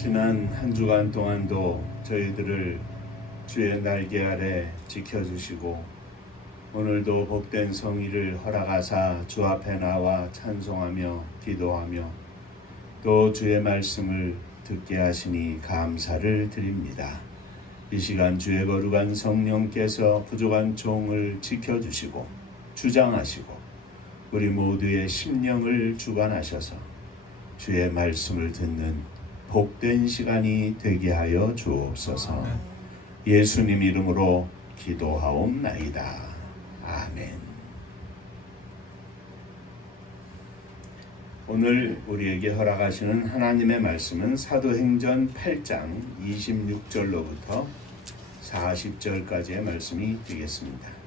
지난 한 주간 동안도 저희들을 주의 날개 아래 지켜주시고 오늘도 복된 성의를 허락하사 주 앞에 나와 찬송하며 기도하며 또 주의 말씀을 듣게 하시니 감사를 드립니다. 이 시간 주의 거룩한 성령께서 부족한 종을 지켜주시고 주장하시고 우리 모두의 심령을 주관하셔서 주의 말씀을 듣는 복된 시간이 되게 하여 주옵소서. 예수님 이름으로 기도하옵나이다. 아멘. 오늘 우리에게 허락하시는 하나님의 말씀은 사도행전 8장 26절로부터 40절까지의 말씀이 되겠습니다.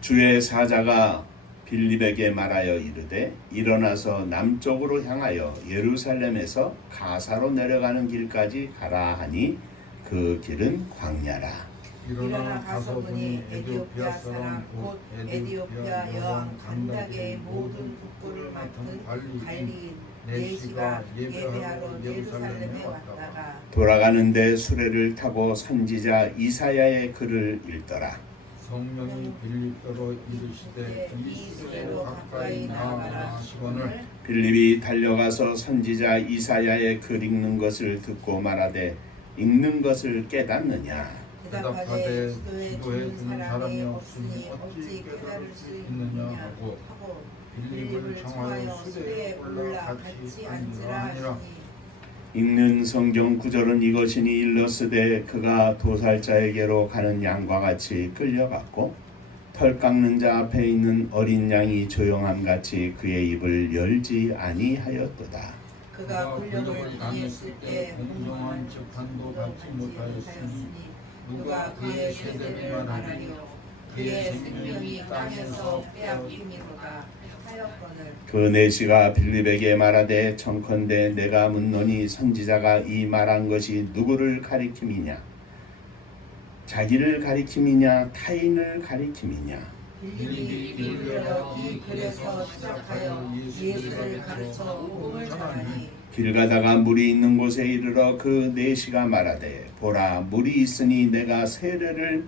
주의 사자가 빌립에게 말하여 이르되 일어나서 남쪽으로 향하여 예루살렘에서 가사로 내려가는 길까지 가라 하니 그 길은 광야라. 일어나 가서 보니 에디오피아 사람 곧 에디오피아 여왕 간닥의 모든 국부를 맡은 관리인 네시가 예배하러 예루살렘에 왔다가 돌아가는데 수레를 타고 선지자 이사야의 글을 읽더라. 성령이 빌립더로 이르시되 이 수레로 가까이 나아가라 하시거늘 빌립이 달려가서 선지자 이사야의 글 읽는 것을 듣고 말하되 읽는 것을 깨닫느냐. 대답하되 기도해 주는 사람이 없으니 어찌 깨달을 수 있느냐 하고 빌립을 청하여 수레에 올라 같이 앉으라 하시니 읽는 성경 구절은 이것이니 일러스되 그가 도살자에게로 가는 양과 같이 끌려갔고 털 깎는 자 앞에 있는 어린 양이 조용함같이 그의 입을 열지 아니하였도다. 그가 굴욕을 당했을 때 공정한 재판도 받지 못하였으니 누가 그의 세대를 말하리요. 그의 생명이 땅에서 빼앗김이로다 하였거늘 그 내시가 빌립에게 말하되 청컨대 내가 묻노니 선지자가 이 말한 것이 누구를 가리킴이냐? 자기를 가리킴이냐? 타인을 가리킴이냐? 빌립이 이르러 이 글에서 시작하여 예수를 가르쳐 복음을 전하니 길 가다가 물이 있는 곳에 이르러 그 내시가 말하되 보라 물이 있으니 내가 세례를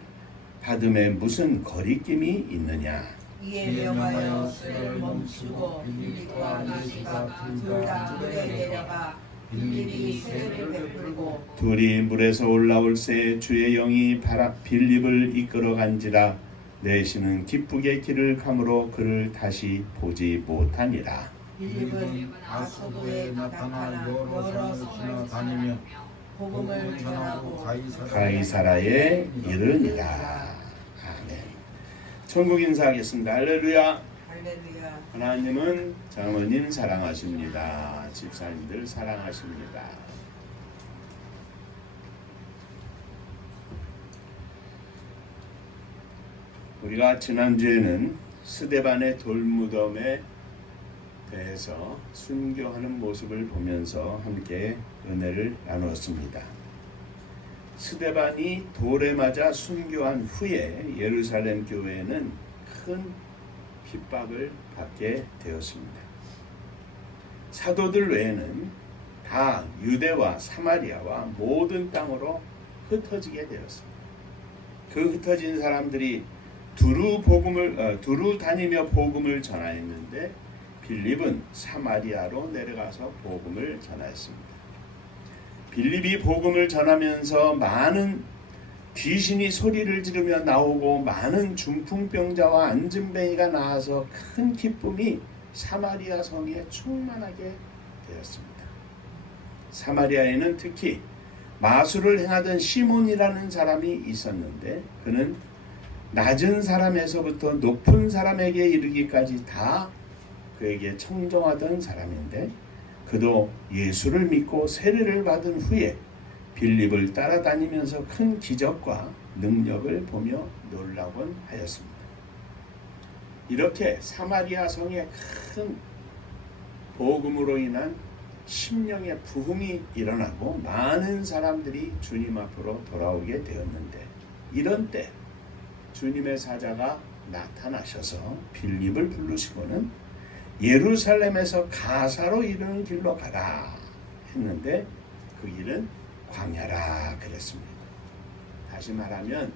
받음에 무슨 거리낌이 있느냐? 이에 명하여 수레를 멈추고 빌립과 네시가 둘 다 물에 내려가 빌립이 세례를 베풀고 둘이 물에서 올라올새 주의 영이 빌립을 이끌어간지라. 내시는 기쁘게 길을 가므로 그를 다시 보지 못하니라. 빌립은 아소도에 나타나 여러 성을 지나다니며 복음을 전하고 가이사라에 이르니라. 아멘. 천국 인사하겠습니다. 할렐루야. 할렐루야. 하나님은 장모님 사랑하십니다. 집사님들 사랑하십니다. 우리가 지난주에는 스데반의 돌무덤에 대해서 순교하는 모습을 보면서 함께 은혜를 나누었습니다. 스데반이 돌에 맞아 순교한 후에 예루살렘 교회는 큰 핍박을 받게 되었습니다. 사도들 외에는 다 유대와 사마리아와 모든 땅으로 흩어지게 되었습니다. 그 흩어진 사람들이 두루 다니며 복음을 전하였는데 빌립은 사마리아로 내려가서 복음을 전하였습니다. 빌립이 복음을 전하면서 많은 귀신이 소리를 지르며 나오고 많은 중풍병자와 안진뱅이가 나와서 큰 기쁨이 사마리아 성에 충만하게 되었습니다. 사마리아에는 특히 마술을 행하던 시몬이라는 사람이 있었는데 그는 낮은 사람에서부터 높은 사람에게 이르기까지 다 그에게 청정하던 사람인데 그도 예수를 믿고 세례를 받은 후에 빌립을 따라다니면서 큰 기적과 능력을 보며 놀라곤 하였습니다. 이렇게 사마리아 성에 큰 복음으로 인한 심령의 부흥이 일어나고 많은 사람들이 주님 앞으로 돌아오게 되었는데 이런 때 주님의 사자가 나타나셔서 빌립을 부르시고는 예루살렘에서 가사로 이르는 길로 가라 했는데 그 길은 광야라 그랬습니다. 다시 말하면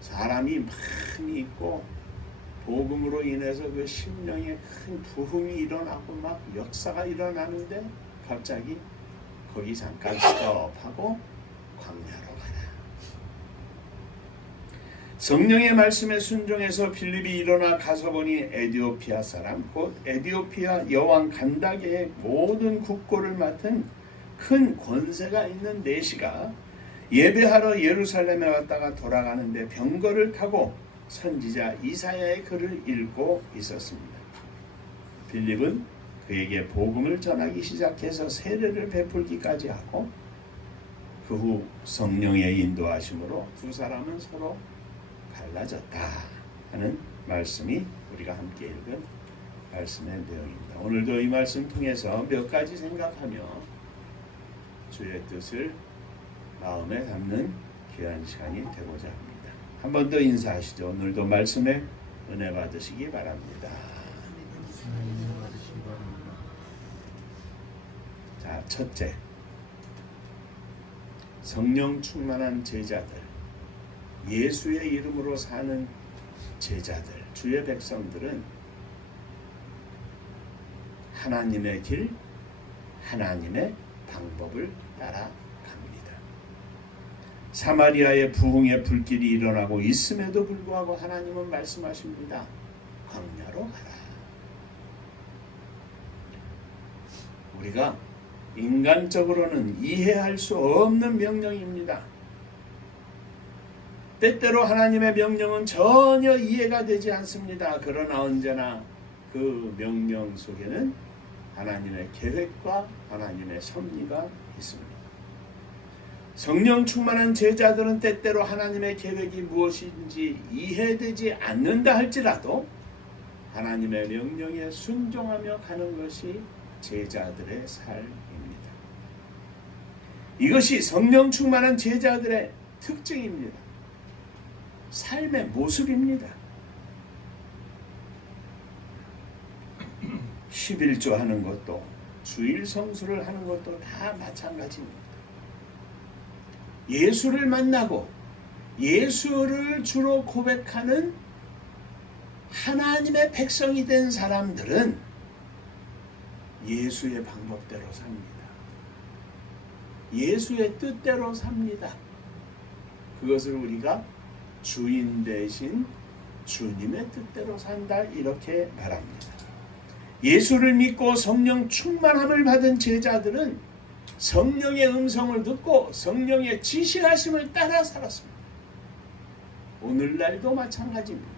사람이 많이 있고 복음으로 인해서 그 심령에 큰 부흥이 일어나고 막 역사가 일어나는데 갑자기 거기 잠깐 스톱하고 광야로 가라. 성령의 말씀에 순종해서 빌립이 일어나 가서 보니 에디오피아 사람 곧 에디오피아 여왕 간다게의 모든 국고를 맡은 큰 권세가 있는 내시가 예배하러 예루살렘에 왔다가 돌아가는데 병거를 타고 선지자 이사야의 글을 읽고 있었습니다. 빌립은 그에게 복음을 전하기 시작해서 세례를 베풀기까지 하고 그 후 성령의 인도하심으로 두 사람은 서로 달라졌다 하는 말씀이 우리가 함께 읽은 말씀의 내용입니다. 오늘도 이 말씀 통해서 몇 가지 생각하며 주의 뜻을 마음에 담는 귀한 시간이 되고자 합니다. 한 번 더 인사하시죠. 오늘도 말씀에 은혜 받으시기 바랍니다. 자, 첫째, 성령 충만한 제자들, 예수의 이름으로 사는 제자들, 주의 백성들은 하나님의 길, 하나님의 방법을 따라갑니다. 사마리아의 부흥의 불길이 일어나고 있음에도 불구하고 하나님은 말씀하십니다. 광야로 가라. 우리가 인간적으로는 이해할 수 없는 명령입니다. 때때로 하나님의 명령은 전혀 이해가 되지 않습니다. 그러나 언제나 그 명령 속에는 하나님의 계획과 하나님의 섭리가 있습니다. 성령 충만한 제자들은 때때로 하나님의 계획이 무엇인지 이해되지 않는다 할지라도 하나님의 명령에 순종하며 가는 것이 제자들의 삶입니다. 이것이 성령 충만한 제자들의 특징입니다. 삶의 모습입니다. 11조 하는 것도 주일 성수를 하는 것도 다 마찬가지입니다. 예수를 만나고 예수를 주로 고백하는 하나님의 백성이 된 사람들은 예수의 방법대로 삽니다. 예수의 뜻대로 삽니다. 그것을 우리가 주인 대신 주님의 뜻대로 산다 이렇게 말합니다. 예수를 믿고 성령 충만함을 받은 제자들은 성령의 음성을 듣고 성령의 지시하심을 따라 살았습니다. 오늘날도 마찬가지입니다.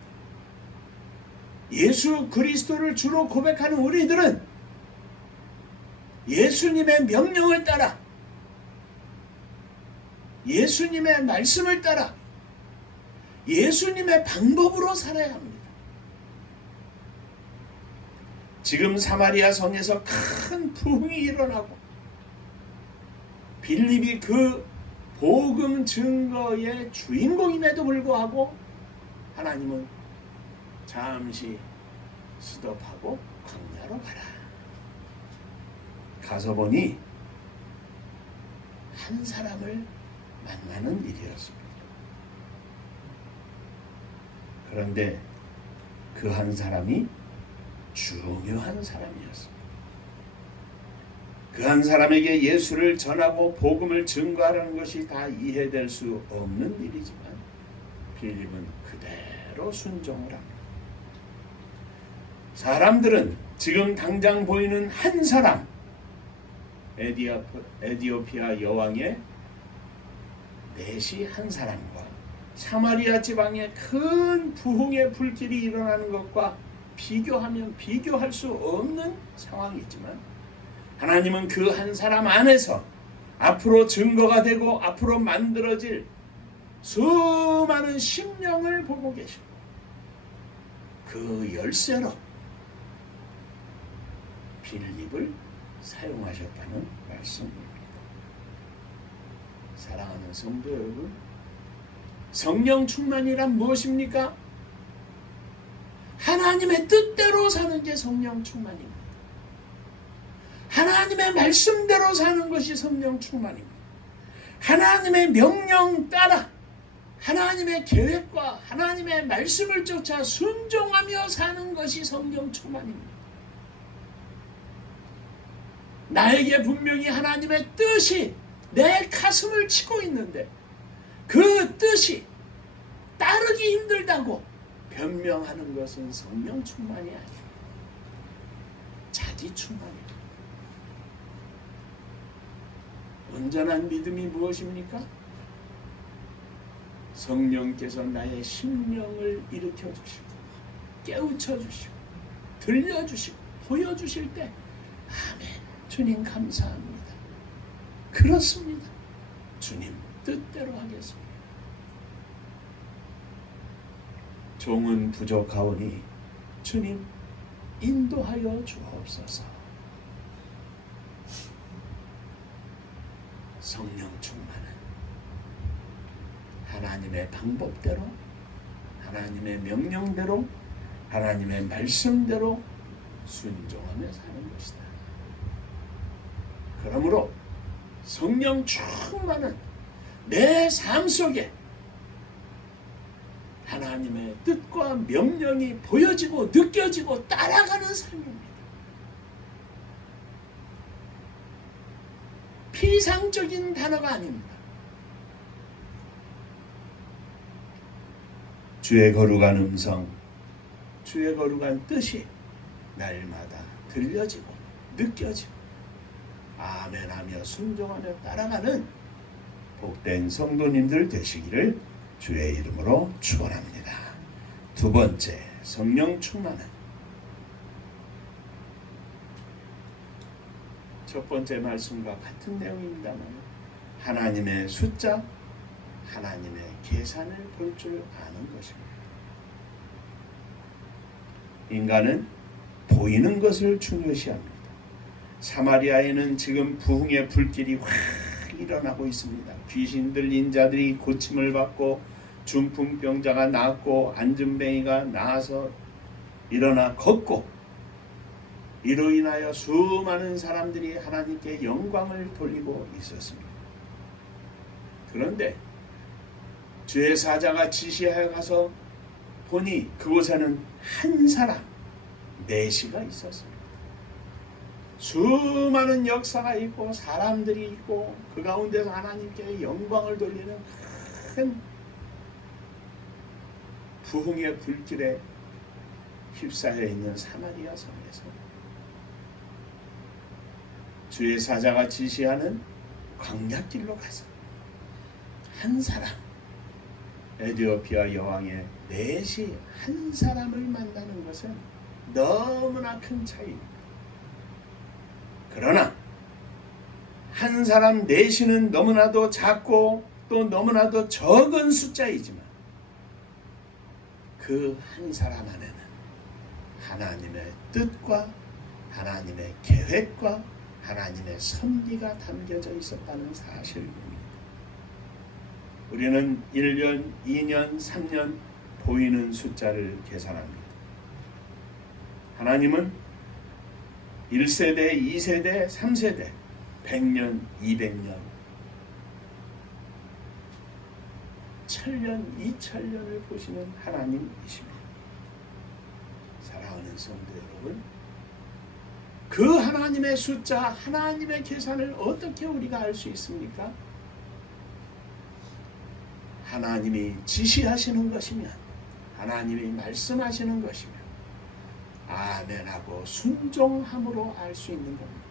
예수 그리스도를 주로 고백하는 우리들은 예수님의 명령을 따라 예수님의 말씀을 따라 예수님의 방법으로 살아야 합니다. 지금 사마리아 성에서 큰 부흥이 일어나고 빌립이 그 복음 증거의 주인공임에도 불구하고 하나님은 잠시 스톱하고 광야로 가라. 가서 보니 한 사람을 만나는 일이었습니다. 그런데 그 한 사람이 중요한 사람이었습니다. 그 한 사람에게 예수를 전하고 복음을 증거하라는 것이 다 이해될 수 없는 일이지만 빌립은 그대로 순종을 합니다. 사람들은 지금 당장 보이는 한 사람, 에디오피아 여왕의 넷이 한 사람과 사마리아 지방의 큰 부흥의 불길이 일어나는 것과 비교하면 비교할 수 없는 상황이지만 하나님은 그 한 사람 안에서 앞으로 증거가 되고 앞으로 만들어질 수많은 심령을 보고 계시고 그 열쇠로 빌립을 사용하셨다는 말씀입니다. 사랑하는 성도 여러분, 성령 충만이란 무엇입니까? 하나님의 뜻대로 사는 게 성령 충만입니다. 하나님의 말씀대로 사는 것이 성령 충만입니다. 하나님의 명령 따라 하나님의 계획과 하나님의 말씀을 쫓아 순종하며 사는 것이 성령 충만입니다. 나에게 분명히 하나님의 뜻이 내 가슴을 치고 있는데 그 뜻이 따르기 힘들다고 변명하는 것은 성령 충만이 아니에요. 자기 충만이에요. 온전한 믿음이 무엇입니까? 성령께서 나의 심령을 일으켜 주시고 깨우쳐 주시고 들려주시고 보여주실 때 아멘, 주님 감사합니다. 그렇습니다. 주님 뜻대로 하겠습니다. 종은 부족하오니 주님 인도하여 주옵소서. 성령 충만은 하나님의 방법대로, 하나님의 명령대로, 하나님의 말씀대로 순종하며 사는 것이다. 그러므로 성령 충만은 내 삶 속에 하나님의 뜻과 명령이 보여지고 느껴지고 따라가는 삶입니다. 피상적인 단어가 아닙니다. 주의 거룩한 음성, 주의 거룩한 뜻이 날마다 들려지고 느껴지고 아멘하며 순종하며 따라가는 복된 성도님들 되시기를 주의 이름으로 축원합니다. 두 번째, 성령 충만은 첫 번째 말씀과 같은 내용입니다만 하나님의 숫자, 하나님의 계산을 볼 줄 아는 것입니다. 인간은 보이는 것을 중요시합니다. 사마리아에는 지금 부흥의 불길이 확 일어나고 있습니다. 귀신 들린 자들이 고침을 받고 중풍병자가 낫고 안진뱅이가 나아서 일어나 걷고 이로 인하여 수많은 사람들이 하나님께 영광을 돌리고 있었습니다. 그런데 주의 사자가 지시하여 가서 보니 그곳에는 한 사람, 내시가 있었습니다. 수많은 역사가 있고 사람들이 있고 그 가운데서 하나님께 영광을 돌리는 큰 부흥의 불길에 휩싸여 있는 사마리아 성에서 주의 사자가 지시하는 광야길로 가서 한 사람, 에디오피아 여왕의 넷이 한 사람을 만나는 것은 너무나 큰 차이입니다. 그러나 한 사람 넷이는 너무나도 작고 또 너무나도 적은 숫자이지만 그 한 사람 안에는 하나님의 뜻과 하나님의 계획과 하나님의 섭리가 담겨져 있었다는 사실입니다. 우리는 1년, 2년, 3년 보이는 숫자를 계산합니다. 하나님은 1세대, 2세대, 3세대, 100년, 200년, 1000년, 2000년을 보시는 하나님이십니다. 사랑하는 성도 여러분, 그 하나님의 숫자, 하나님의 계산을 어떻게 우리가 알 수 있습니까? 하나님이 지시하시는 것이면, 하나님이 말씀하시는 것이면 아멘하고 순종함으로 알 수 있는 겁니다.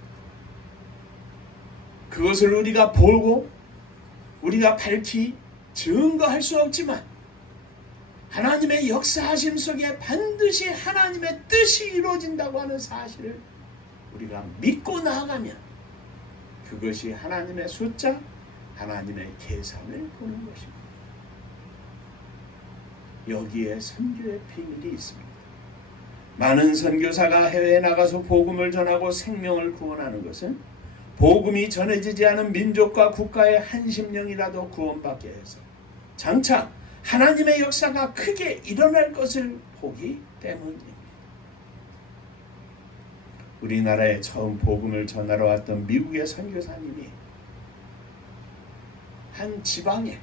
그것을 우리가 보고 우리가 밝히 증거할 수 없지만 하나님의 역사하심 속에 반드시 하나님의 뜻이 이루어진다고 하는 사실을 우리가 믿고 나아가면 그것이 하나님의 숫자, 하나님의 계산을 보는 것입니다. 여기에 선교의 비밀이 있습니다. 많은 선교사가 해외에 나가서 복음을 전하고 생명을 구원하는 것은 복음이 전해지지 않은 민족과 국가의 한 심령이라도 구원받게 해서 장차 하나님의 역사가 크게 일어날 것을 보기 때문입니다. 우리나라에 처음 복음을 전하러 왔던 미국의 선교사님이 한 지방에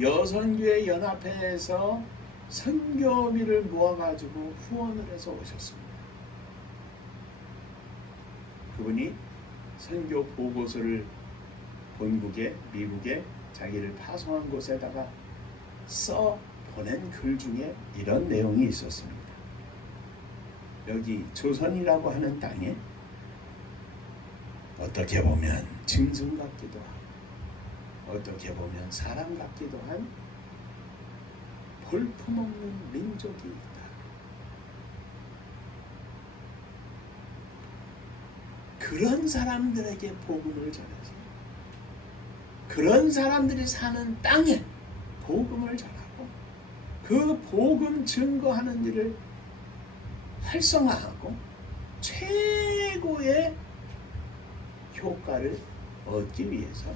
여선교회 연합회에서 선교비를 모아가지고 후원을 해서 오셨습니다. 그분이 선교 보고서를 본국에 미국에 자기를 파송한 곳에다가 써 보낸 글 중에 이런 내용이 있었습니다. 여기 조선이라고 하는 땅에 어떻게 보면 짐승 같기도 하고 어떻게 보면 사람 같기도 한 볼품없는 민족이 있다. 그런 사람들에게 복음을 전해서 그런 사람들이 사는 땅에 복음을 전하고 그 복음 증거하는 일을 활성화하고 최고의 효과를 얻기 위해서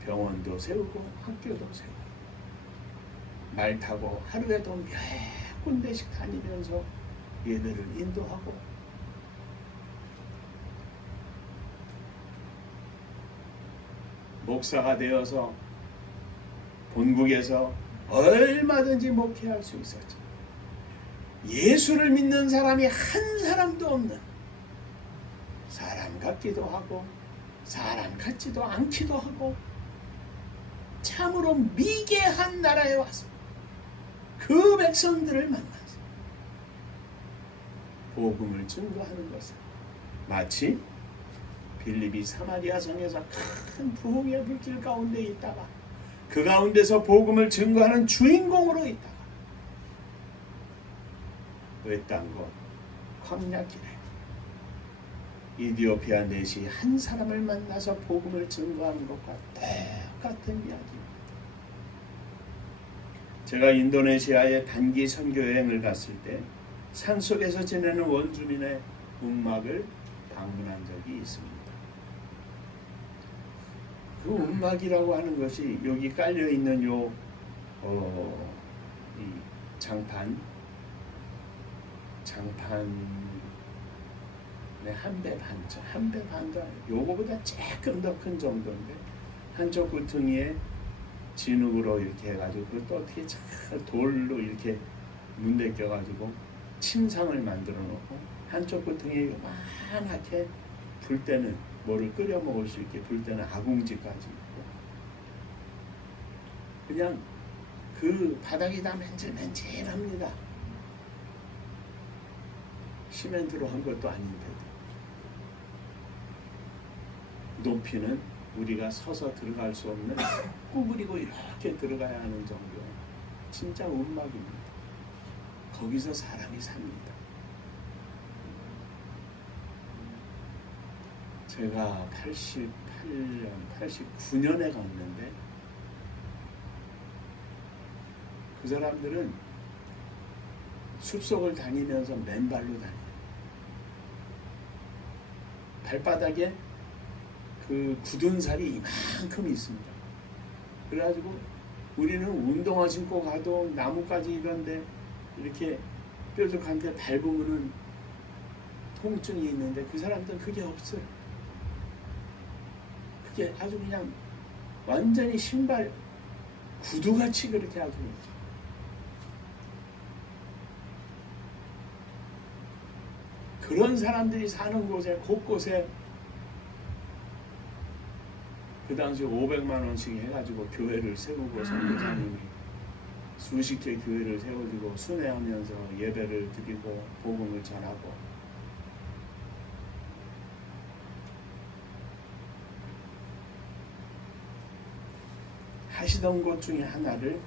병원도 세우고 학교도 세우고 말 타고 하루에도 몇 군데씩 다니면서 예배를 인도하고 목사가 되어서 본국에서 얼마든지 목회할 수 있었죠. 예수를 믿는 사람이 한 사람도 없는 사람 같기도 하고 사람 같지도 않기도 하고 참으로 미개한 나라에 와서 그 백성들을 만나서 복음을 증거하는 것은 마치 빌립이 사마리아 성에서 큰 부흥의 불길 가운데 있다가 그 가운데서 복음을 증거하는 주인공으로 있다가 외딴 곳 광야길에 이디오피아 내시 한 사람을 만나서 복음을 증거하는 것과 똑같은 이야기입니다. 제가 인도네시아에 단기 선교 여행을 갔을 때 산속에서 지내는 원주민의 움막을 방문한 적이 있습니다. 그 움막이라고 하는 것이 여기 깔려 있는 이 장판의 한 배 반도 요거보다 조금 더 큰 정도인데 한쪽 구퉁이에 진흙으로 이렇게 해가지고 그것도 어떻게 잘 돌로 이렇게 문대 껴가지고 침상을 만들어 놓고 한쪽 구퉁이에 요만하게 불 때는 뭐를 끓여 먹을 수 있게 불 때는 아궁지까지 있고 그냥 그 바닥이 다 맨질맨질합니다. 시멘트로 한 것도 아닌데도 높이는 우리가 서서 들어갈 수 없는 구부리고 이렇게 들어가야 하는 정도 진짜 움막입니다. 거기서 사람이 삽니다. 제가 88년, 89년에 갔는데 그 사람들은 숲속을 다니면서 맨발로 다녀요. 발바닥에 그 굳은 살이 이만큼 있습니다. 그래가지고 우리는 운동화 신고 가도 나뭇가지 이런데 이렇게 뾰족한데 밟으면은 통증이 있는데 그 사람들은 그게 없어요. 그게 아주 그냥 완전히 신발 구두같이 그렇게 아주 그런 사람들이 사는 곳에 곳곳에 그 당시 500만 원씩 해가지고 교회를 세우고 선교사님이 수십 개 교회를 세워주고 순회하면서 예배를 드리고 복음을 전하고 하시던 곳 중에 하나를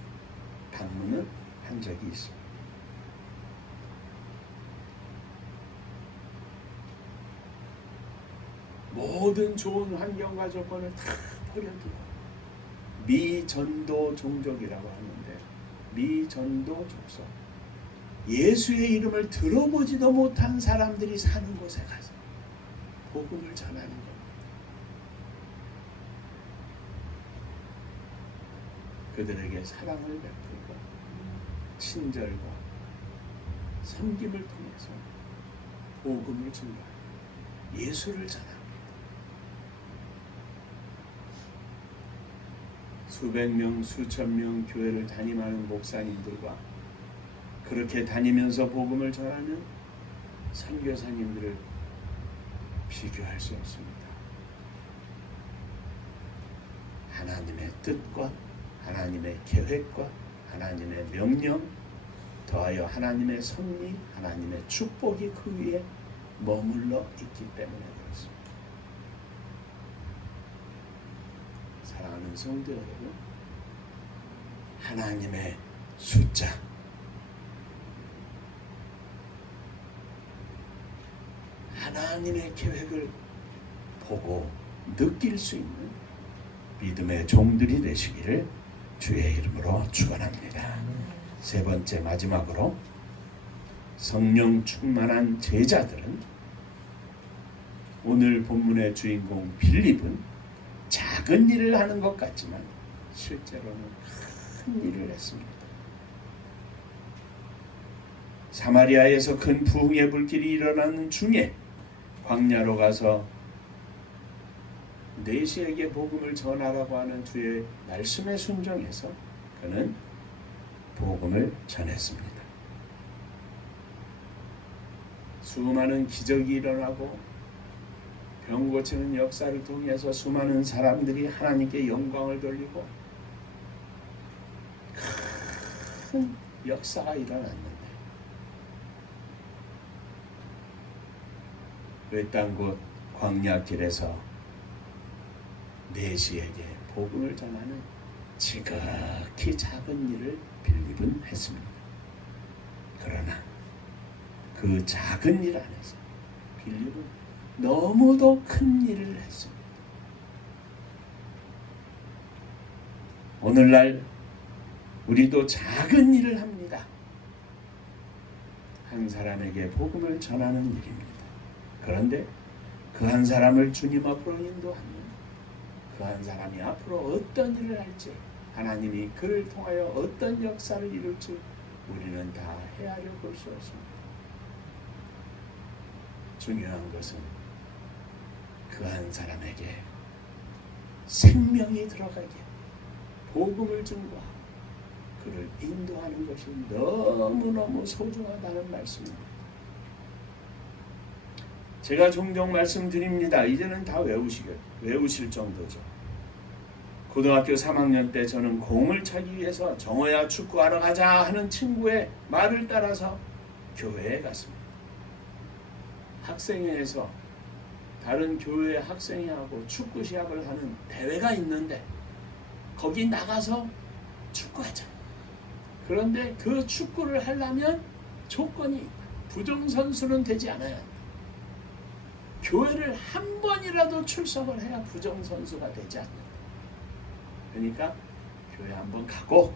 방문을 한 적이 있습니다. 모든 좋은 환경과 조건을 다 버려두고 미전도 종족이라고 하는데 미전도 족속 예수의 이름을 들어보지도 못한 사람들이 사는 곳에 가서 복음을 전하는 겁니다. 그들에게 사랑을 베풀고 친절과 섬김을 통해서 복음을 증거합니다. 예수를 전합니다. 수백 명, 수천 명 교회를 담임하는 목사님들과 그렇게 다니면서 복음을 전하는 선교사님들을 비교할 수 없습니다. 하나님의 뜻과 하나님의 계획과 하나님의 명령 더하여 하나님의 섭리, 하나님의 축복이 그 위에 머물러 있기 때문에 그렇습니다. 사랑하는 성도 여러분, 하나님의 숫자, 하나님의 계획을 보고 느낄 수 있는 믿음의 종들이 되시기를 주의 이름으로 축원합니다. 세 번째 마지막으로 성령 충만한 제자들은 오늘 본문의 주인공 빌립은 작은 일을 하는 것 같지만 실제로는 큰 일을 했습니다. 사마리아에서 큰 부흥의 불길이 일어나는 중에 광야로 가서 내시에게 복음을 전하라고 하는 주의 말씀에 순종해서 그는 복음을 전했습니다. 수많은 기적이 일어나고 병 고치는 역사를 통해서 수많은 사람들이 하나님께 영광을 돌리고 큰 역사가 일어났는데 외딴 곳 광야길에서 내시에게 복음을 전하는 지극히 작은 일을 빌립은 했습니다. 그러나 그 작은 일 안에서 빌립은 너무도 큰 일을 했습니다. 오늘날 우리도 작은 일을 합니다. 한 사람에게 복음을 전하는 일입니다. 그런데 그 한 사람을 주님 앞으로 인도하면 그 한 사람이 앞으로 어떤 일을 할지 하나님이 그를 통하여 어떤 역사를 이룰지 우리는 다 헤아려 볼 수 없습니다. 중요한 것은 그 한 사람에게 생명이 들어가게 복음을 증거하고 그를 인도하는 것이 너무너무 소중하다는 말씀입니다. 제가 종종 말씀드립니다. 이제는 다 외우실 정도죠. 고등학교 3학년 때 저는 공을 차기 위해서 정호야 축구하러 가자 하는 친구의 말을 따라서 교회에 갔습니다. 학생회에서 다른 교회 학생이 하고 축구 시합을 하는 대회가 있는데 거기 나가서 축구하자. 그런데 그 축구를 하려면 조건이 부정선수는 되지 않아야 합니다. 교회를 한 번이라도 출석을 해야 부정선수가 되지 않는다. 그러니까 교회 한번 가고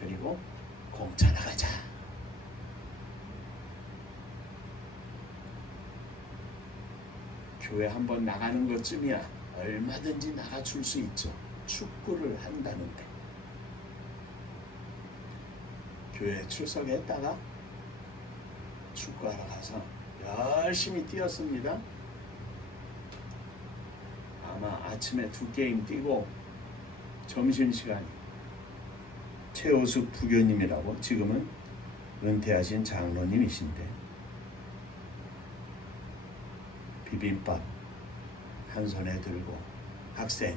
그리고 공짜 나가자. 교회 한번 나가는 것쯤이야 얼마든지 나가줄 수 있죠. 축구를 한다는데. 교회 출석했다가 축구하러 가서 열심히 뛰었습니다. 아마 아침에 2게임 뛰고 점심시간 최호숙 부교님이라고 지금은 은퇴하신 장로님이신데 비빔밥 한 손에 들고 학생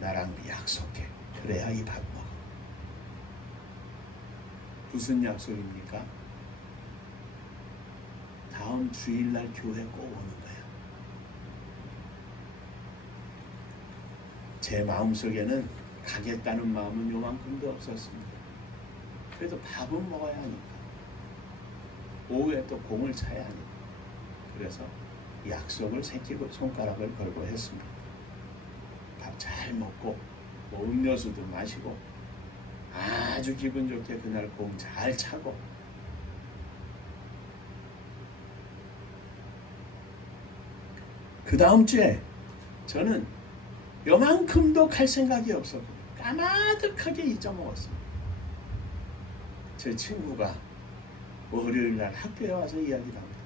나랑 약속해. 그래야 이 밥 먹어. 무슨 약속입니까? 다음 주일날 교회 꼭 오는 거야. 제 마음속에는 가겠다는 마음은 요만큼도 없었습니다. 그래도 밥은 먹어야 하니까. 오후에 또 공을 차야 하니까. 그래서 약속을 새끼고 손가락을 걸고 했습니다. 밥 잘 먹고 뭐 음료수도 마시고 아주 기분 좋게 그날 공 잘 차고 그 다음 주에 저는 요만큼도 갈 생각이 없었고 까마득하게 잊어먹었습니다. 제 친구가 월요일날 학교에 와서 이야기를 합니다.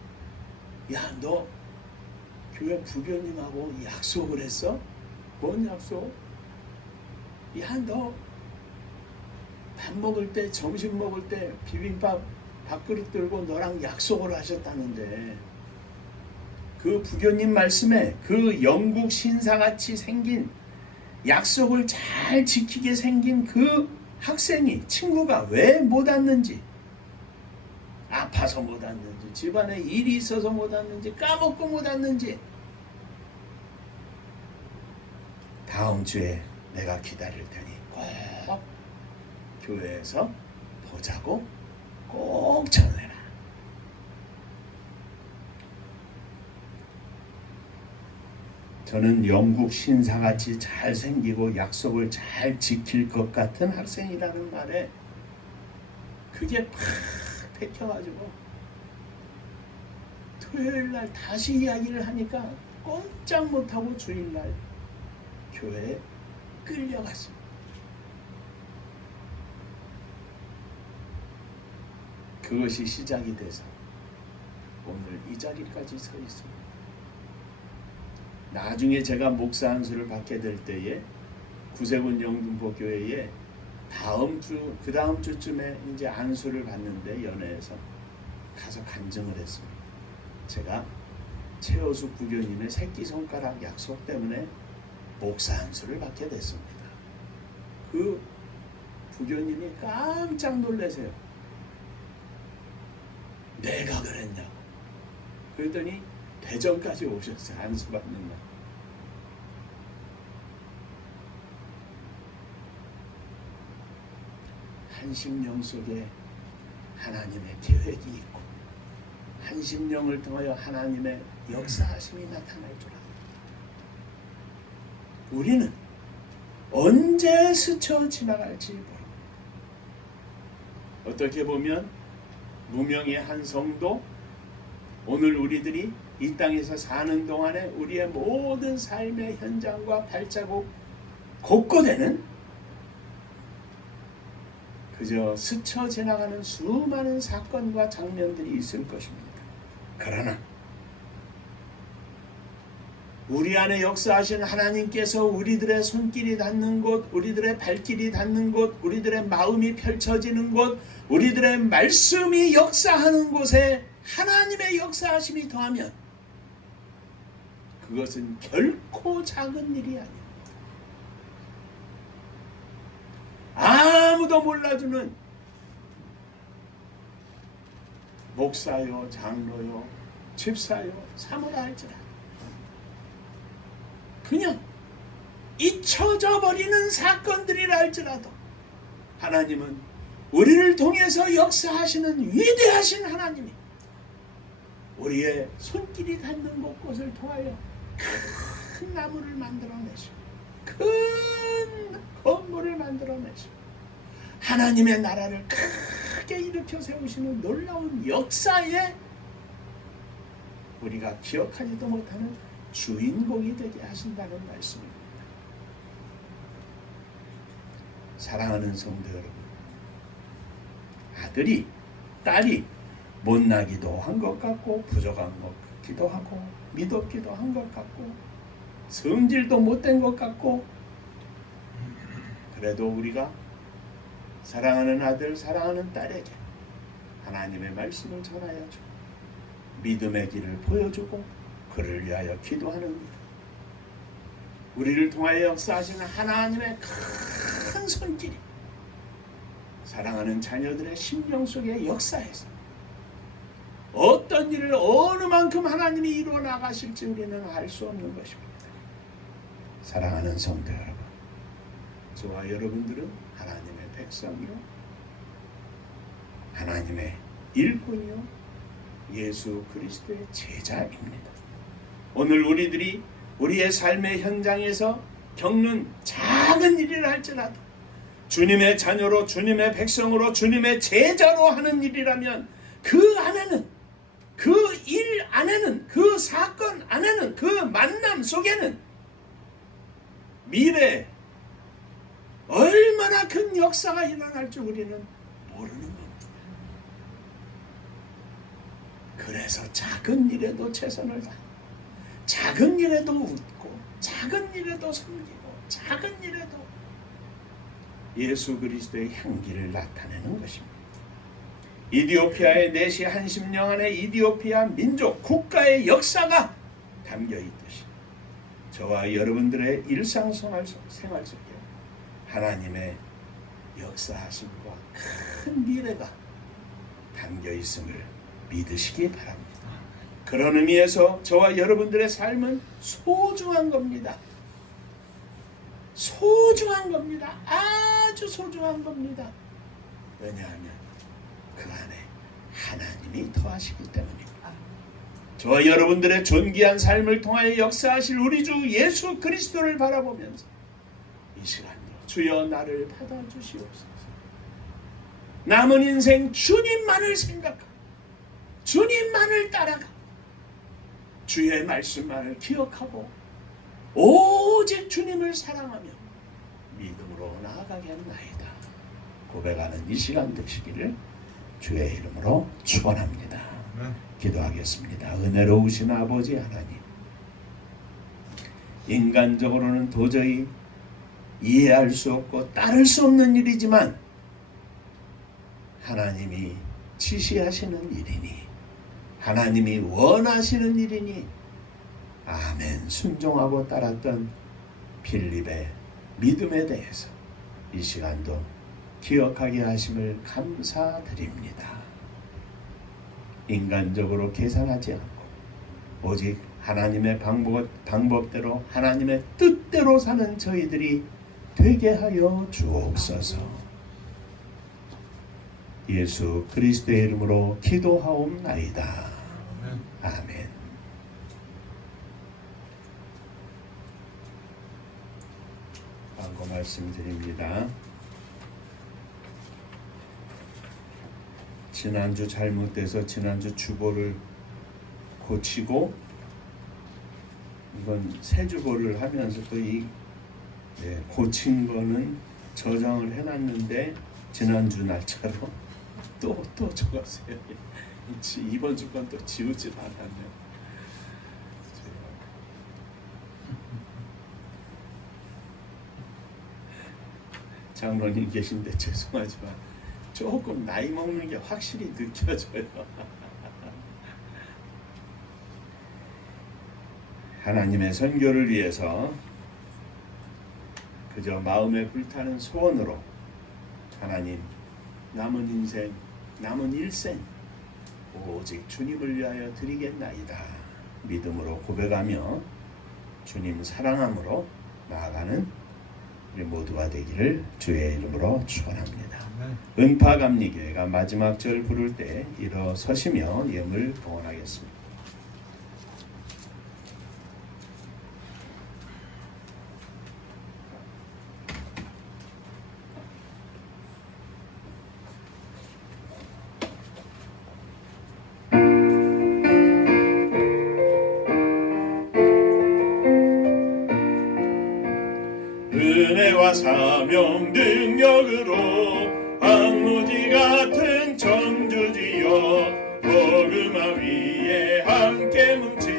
야, 너 교회 부교님하고 약속을 했어? 뭔 약속? 야, 너 밥 먹을 때, 점심 먹을 때 비빔밥 밥그릇 들고 너랑 약속을 하셨다는데, 그 부교님 말씀에 그 영국 신사같이 생긴, 약속을 잘 지키게 생긴 그 학생이, 친구가 왜 못 왔는지, 아파서 못 왔는지, 집안에 일이 있어서 못 왔는지, 까먹고 못 왔는지, 다음 주에 내가 기다릴 테니 꼭 교회에서 보자고 꼭 전해라. 저는 영국 신사같이 잘생기고 약속을 잘 지킬 것 같은 학생이라는 말에 그게 팍 박혀가지고 토요일날 다시 이야기를 하니까 꼼짝 못하고 주일날 교회에 끌려갔습니다. 그것이 시작이 돼서 오늘 이 자리까지 서 있습니다. 나중에 제가 목사 안수를 받게 될 때에 구세군 영등포 교회에 그 다음 주쯤에 이제 안수를 받는데 연회에서 가서 간증을 했습니다. 제가 최호숙 부교님의 새끼손가락 약속 때문에 목사 안수를 받게 됐습니다. 그 부교님이 깜짝 놀라세요. 내가 그랬냐고. 그랬더니 대전까지 오셨어요. 안수 받는 날. 한 심령 속에 하나님의 계획이 있고 한 심령을 통하여 하나님의 역사하심이 나타날 줄 압니다. 우리는 언제 스쳐 지나갈지 모릅니다. 어떻게 보면 무명의 한 성도, 오늘 우리들이 이 땅에서 사는 동안에 우리의 모든 삶의 현장과 발자국 곳곳에는 그저 스쳐 지나가는 수많은 사건과 장면들이 있을 것입니다. 그러나 우리 안에 역사하신 하나님께서 우리들의 손길이 닿는 곳, 우리들의 발길이 닿는 곳, 우리들의 마음이 펼쳐지는 곳, 우리들의 말씀이 역사하는 곳에 하나님의 역사하심이 더하면 그것은 결코 작은 일이 아닙니다. 아무도 몰라주는 목사요, 장로요, 집사요, 사모라 할지라도 그냥 잊혀져 버리는 사건들이라 할지라도 하나님은 우리를 통해서 역사하시는 위대하신 하나님이 우리의 손길이 닿는 곳곳을 통하여 큰 나무를 만들어내시고 큰 건물을 만들어내시고 하나님의 나라를 크게 일으켜 세우시는 놀라운 역사에 우리가 기억하지도 못하는 주인공이 되게 하신다는 말씀입니다. 사랑하는 성도 여러분, 아들이 딸이 못나기도 한 것 같고 부족한 것 같기도 하고 미덥기도 한 것 같고 성질도 못된 것 같고, 그래도 우리가 사랑하는 아들, 사랑하는 딸에게 하나님의 말씀을 전하여주고 믿음의 길을 보여주고 그를 위하여 기도하는 일, 우리를 통하여 역사하시는 하나님의 큰 손길이 사랑하는 자녀들의 심령 속의 역사에서 어떤 일을 어느 만큼 하나님이 이루어 나가실지 우리는 알 수 없는 것입니다. 사랑하는 성도 여러분, 저와 여러분들은 하나님의 백성이요, 하나님의 일꾼이요, 예수 그리스도의 제자입니다. 오늘 우리들이 우리의 삶의 현장에서 겪는 작은 일이라 할지라도 주님의 자녀로, 주님의 백성으로, 주님의 제자로 하는 일이라면 그 안에는, 그 일 안에는, 그 사건 안에는, 그 만남 속에는 미래에 얼마나 큰 역사가 일어날 줄 우리는 모르는 겁니다. 그래서 작은 일에도 최선을 다하고 작은 일에도 웃고 작은 일에도 섬기고 작은 일에도 예수 그리스도의 향기를 나타내는 것입니다. 이디오피아의 내시 한심령 안에 이디오피아 민족 국가의 역사가 담겨 있듯이 저와 여러분들의 일상생활 속에 하나님의 역사하심과 큰 미래가 담겨 있음을 믿으시기 바랍니다. 그런 의미에서 저와 여러분들의 삶은 소중한 겁니다. 소중한 겁니다. 아주 소중한 겁니다. 왜냐하면 그 안에 하나님이 더하시기 때문입니다. 저와 여러분들의 존귀한 삶을 통하여 역사하실 우리 주 예수 그리스도를 바라보면서 이 시간도 주여 나를 받아주시옵소서. 남은 인생 주님만을 생각하고 주님만을 따라가 주의 말씀만을 기억하고 오직 주님을 사랑하며 믿음으로 나아가겠나이다 고백하는 이 시간 되시기를 주의 이름으로 축원합니다. 기도하겠습니다. 은혜로우신 아버지 하나님, 인간적으로는 도저히 이해할 수 없고 따를 수 없는 일이지만 하나님이 지시하시는 일이니 하나님이 원하시는 일이니 아멘 순종하고 따랐던 빌립의 믿음에 대해서 이 시간도 기억하게 하심을 감사드립니다. 인간적으로 계산하지 않고 오직 하나님의 방법대로 하나님의 뜻대로 사는 저희들이 되게 하여 주옵소서. 예수 그리스도의 이름으로 기도하옵나이다. 아멘. 광고 말씀드립니다. 지난주 잘못돼서 지난주 주보를 고치고 이건 새 주보를 하면서 또 이 고친 거는 저장을 해놨는데 지난주 날짜로 또 적었어요. 이번 주 건 또 지우질 않았네요. 장로님 계신데 죄송하지만 조금 나이 먹는 게 확실히 느껴져요. 하나님의 선교를 위해서 그저 마음에 불타는 소원으로 하나님 남은 인생 남은 일생 오직 주님을 위하여 드리겠나이다 믿음으로 고백하며 주님 사랑함으로 나아가는 우리 모두가 되기를 주의 이름으로 축원합니다. 은파감리교회가 마지막 절 부를 때 일어서시며 예물 봉헌하겠습니다. 은혜와 사명 능력으로 황무지 같은 청주지여 복음화 위에 함께 뭉친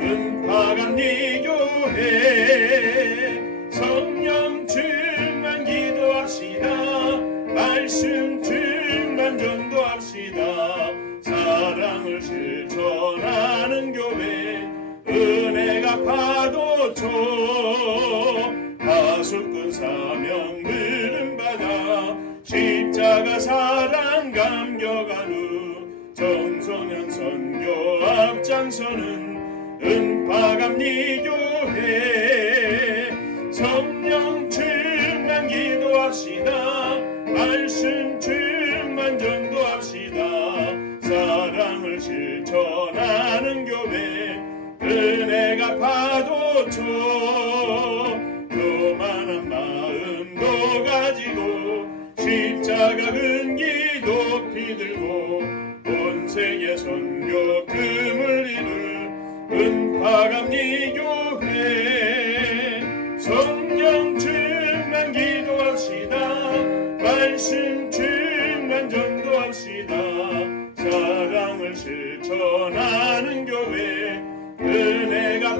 은파감리교회 성령 충만 기도합시다. 말씀 충만 전도합시다. 사랑을 실천하는 교회 은혜가 파도쳐 다섯군 사명 부름받아 십자가 사랑 감격한 후 청소년 선교 앞장서는 은파감리교회 성령 충만 기도합시다. 말씀 충만 전도합시다. 사랑을 실천하는 교회 은혜가 파도쳐 교만한 마음도 가지고 십자가 근기 높이 들고 온 세계 선교 금을 이룰 은파감리교회 성령 충만 기도합시다. 말씀 충만 전도합시다. 사랑을 실천하는 교회 은혜가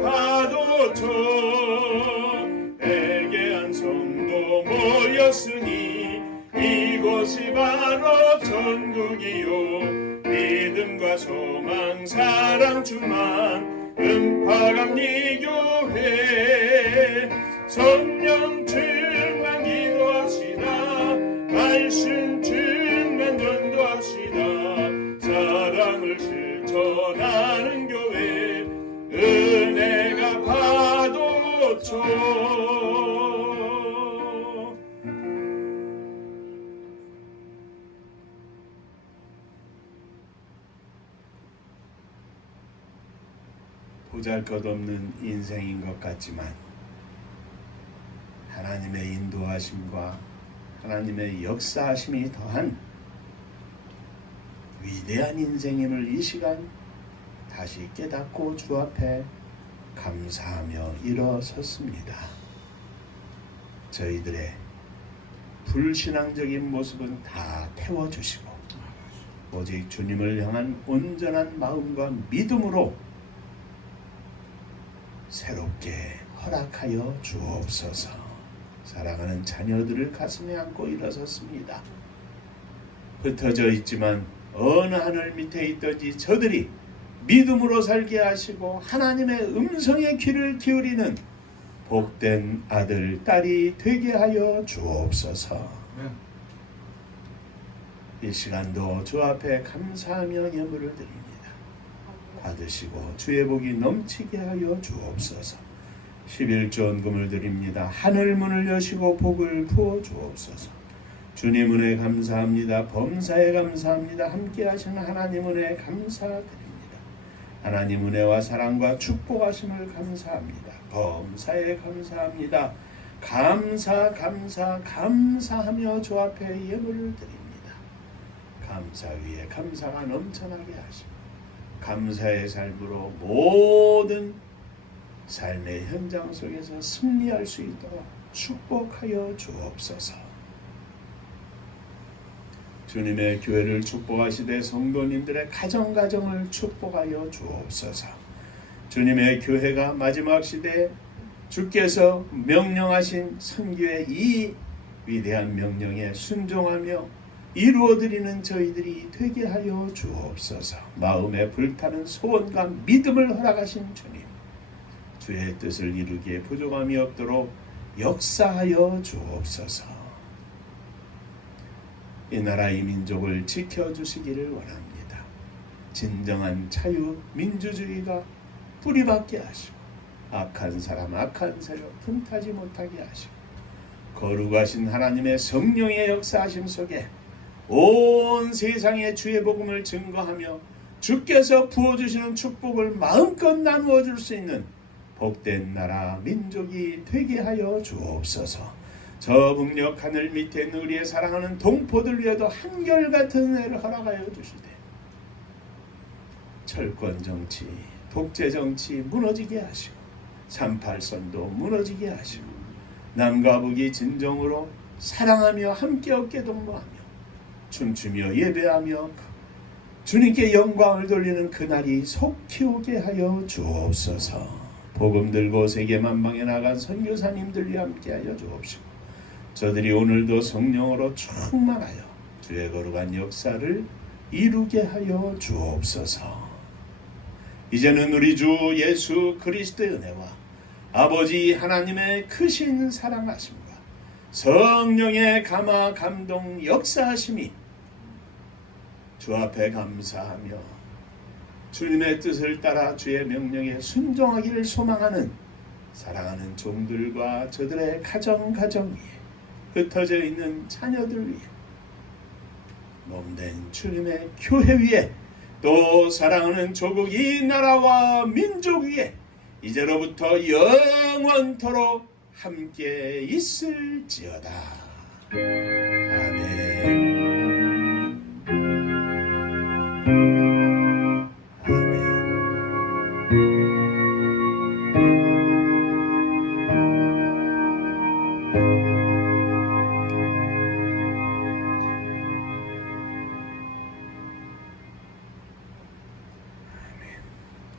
이곳이 바로 천국이요 믿음과 소망 사랑 충만 음파감리 교회 성령 충만 기도합시다 말씀 충만 전도합시다 사랑을 실천하는 교회 은혜가 파도쳐 보잘것없는 인생인 것 같지만 하나님의 인도하심과 하나님의 역사하심이 더한 위대한 인생임을 이 시간 다시 깨닫고 주 앞에 감사하며 일어섰습니다. 저희들의 불신앙적인 모습은 다 태워주시고 오직 주님을 향한 온전한 마음과 믿음으로 새롭게 허락하여 주옵소서. 사랑하는 자녀들을 가슴에 안고 일어섰습니다. 흩어져 있지만 어느 하늘 밑에 있든지 저들이 믿음으로 살게 하시고 하나님의 음성에 귀를 기울이는 복된 아들, 딸이 되게 하여 주옵소서. 이 시간도 주 앞에 감사하며 예물을 드립니다. 받으시고 주의 복이 넘치게 하여 주옵소서. 11조원금을 드립니다. 하늘 문을 여시고 복을 부어 주옵소서. 주님 은혜 감사합니다. 범사에 감사합니다. 함께 하시는 하나님 은혜 감사드립니다. 하나님 은혜와 사랑과 축복하심을 감사합니다. 범사에 감사합니다. 감사하며 주 앞에 예물을 드립니다. 감사 위에 감사가 넘쳐나게 하시고 감사의 삶으로 모든 삶의 현장 속에서 승리할 수 있도록 축복하여 주옵소서. 주님의 교회를 축복하시되 성도님들의 가정을 축복하여 주옵소서. 주님의 교회가 마지막 시대에 주께서 명령하신 선교의 이 위대한 명령에 순종하며 이루어드리는 저희들이 되게 하여 주옵소서. 마음에 불타는 소원과 믿음을 허락하신 주님, 주의 뜻을 이루기에 부족함이 없도록 역사하여 주옵소서. 이 나라 이 민족을 지켜주시기를 원합니다. 진정한 자유민주주의가 뿌리박게 하시고 악한 사람 악한 세력 틈타지 못하게 하시고 거룩하신 하나님의 성령의 역사하심 속에 온 세상에 주의 복음을 증거하며 주께서 부어주시는 축복을 마음껏 나누어 줄 수 있는 복된 나라 민족이 되게 하여 주옵소서. 저 북녘 하늘 밑에 있는 우리의 사랑하는 동포들 위에도 한결같은 은혜를 허락하여 주시되 철권정치, 독재정치 무너지게 하시고 38선도 무너지게 하시고 남과 북이 진정으로 사랑하며 함께 어깨 동무하며 춤추며 예배하며 주님께 영광을 돌리는 그날이 속히 오게 하여 주옵소서. 복음 들고 세계 만방에 나간 선교사님들이 함께하여 주옵시고 저들이 오늘도 성령으로 충만하여 주의 거룩한 역사를 이루게 하여 주옵소서. 이제는 우리 주 예수 그리스도의 은혜와 아버지 하나님의 크신 사랑하심과 성령의 감화 감동 역사하심이 주 앞에 감사하며 주님의 뜻을 따라 주의 명령에 순종하기를 소망하는 사랑하는 종들과 저들의 가정 위에 흩어져 있는 자녀들 위에 몸된 주님의 교회 위에 또 사랑하는 조국 이 나라와 민족 위에 이제로부터 영원토록 함께 있을지어다.